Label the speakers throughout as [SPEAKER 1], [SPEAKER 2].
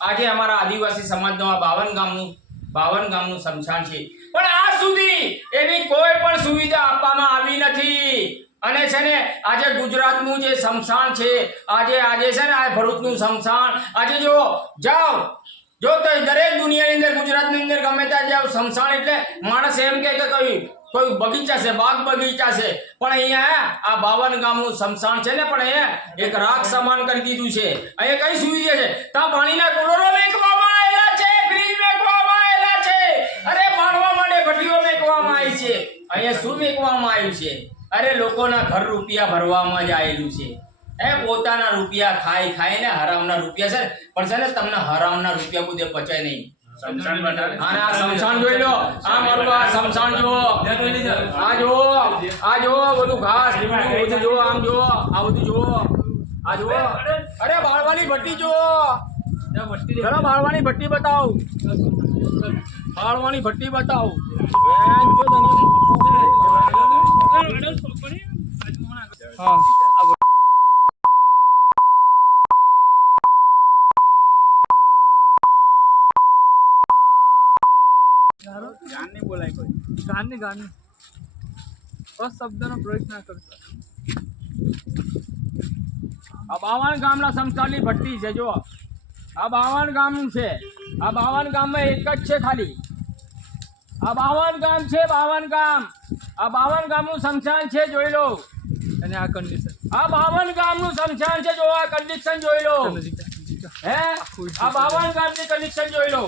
[SPEAKER 1] આજે અમારા આદિવાસી સમાજનો આ બાવન ગામનું બાવન ગામનું સમશાન છે. પણ આજ સુધી એની કોઈ પણ સુવિધા આપવામાં આવી નથી. અને છે ને, આજે ગુજરાતનું જે સમશાન છે, આજે આજે છે ને, આ ભરૂચનું સમશાન આજે જો જાઓ જો તો દરેક દુનિયાની અંદર, ગુજરાતની અંદર ગમે ત્યાં જાવ સમશાન એટલે માણસ એમ કે કહ્યું કોઈ બગીચા છે, બાગ બગીચા છે. પણ અહીંયા આ બાવન ગામનું સમશાન છે ને, પણ અહીંયા એક રાખ સમાન કરી દીધું છે. અહીંયા કઈ સુવિધા છે? ત્યાં પાણીના કુલરો મેકવામાં આવેલા છે ફ્રીજ મેકવામાં આવેલા છે. અરે, માણવા માટે ભટ્ટીઓ મેકવામાં આવી છે. અહીંયા શું મેકવામાં આવ્યું છે? અરે, લોકોના ઘર રૂપિયા ભરવામાં જ આવેલું છે. એ પોતાના રૂપિયા ખાઈ ખાઈને હરામના રૂપિયા છે પણ છે ને તમને હરામના રૂપિયા બધે પચાય નહીં સમસાન જોઈ લો આ મારું આ સમસાન જુઓ આ જુઓ આ જુઓ બધું ઘાસ બધું જુઓ આમ જુઓ આ બધું જુઓ આ જુઓ અરે બાળવાની ભટ્ટી જુઓ ચલો બાળવાની ભટ્ટી બતાવો બાળવાની ભટ્ટી બતાવો બેન નહીં બોલાય
[SPEAKER 2] કોઈ? ગાનની નહીં બસ શબ્દનો પ્રયોગ ના કરતા.
[SPEAKER 1] આ બાવન ગામના સમસાની ભટ્ટી છે જો આ બાવન ગામ છે. આ બાવન ગામમાં એક જ છે ખાલી. આ બાવન ગામ છે બાવન ગામ. આ બાવન ગામનું સમશાન છે જોઈ લો.
[SPEAKER 2] અને આ કન્ડિશન
[SPEAKER 1] આ બાવન ગામનું સમશાન છે જો આ કન્ડિશન જોઈ લો. હે? આ બાવન જોઈ લો.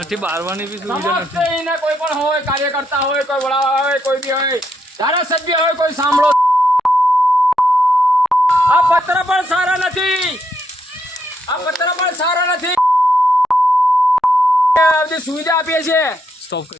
[SPEAKER 2] નથી બારવાની બી સુવિધા નથી.
[SPEAKER 1] એને કોઈ પણ હોય કાર્યકર્તા હોય કોઈ વડાવા હોય કોઈ બી હોય ધારાસભ્ય હોય કોઈ સાંભળો. આ પત્ર પણ સારા નથી. આ પત્ર પણ સારા નથી. સુવિધા આપીએ છીએ.
[SPEAKER 2] સ્ટોપ